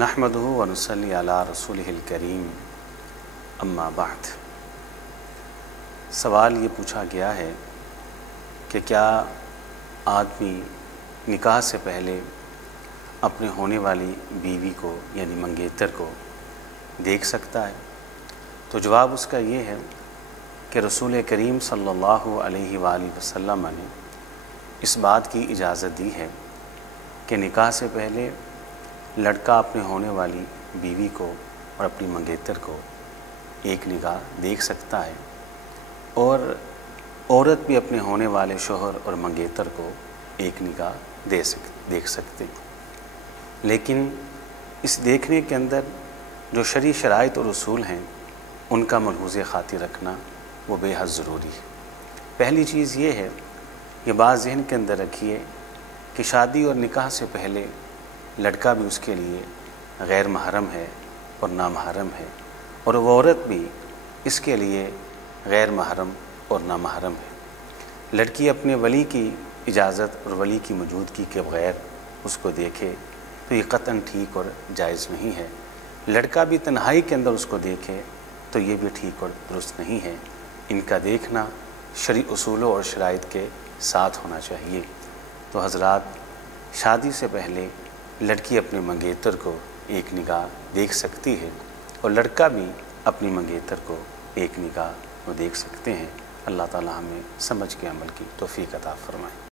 नहमदुहु व नुसल्ली अला रसूलिहिल करीम अम्मा बाद। सवाल ये पूछा गया है कि क्या आदमी निकाह से पहले अपने होने वाली बीवी को यानी मंगेतर को देख सकता है। तो जवाब उसका ये है कि रसूल करीम सल्लल्लाहु अलैहि वसल्लम ने इस बात की इजाज़त दी है कि निकाह से पहले लड़का अपने होने वाली बीवी को और अपनी मंगेतर को एक निगाह देख सकता है और औरत भी अपने होने वाले शोहर और मंगेतर को एक निगाह देख सकते हैं। लेकिन इस देखने के अंदर जो शरई शराइत और उसूल हैं उनका मलहूज़ खातिर रखना वो बेहद ज़रूरी है। पहली चीज़ ये है कि बात ज़हन के अंदर रखिए कि शादी और निकाह से पहले लड़का भी उसके लिए गैर महरम है और नामहरम है और वो औरत भी इसके लिए गैर महरम और नामहरम है। लड़की अपने वली की इजाज़त और वली की मौजूदगी के बग़ैर उसको देखे तो ये क़तन ठीक और जायज़ नहीं है। लड़का भी तन्हाई के अंदर उसको देखे तो ये भी ठीक और दुरुस्त नहीं है। इनका देखना शरई उसूलों और शराइत के साथ होना चाहिए। तो हज़रात, शादी से पहले लड़की अपने मंगेतर को एक निगाह देख सकती है और लड़का भी अपनी मंगेतर को एक निगाह वो देख सकते हैं। अल्लाह ताला हमें समझ के अमल की तौफ़ीक़ अता फ़रमाए।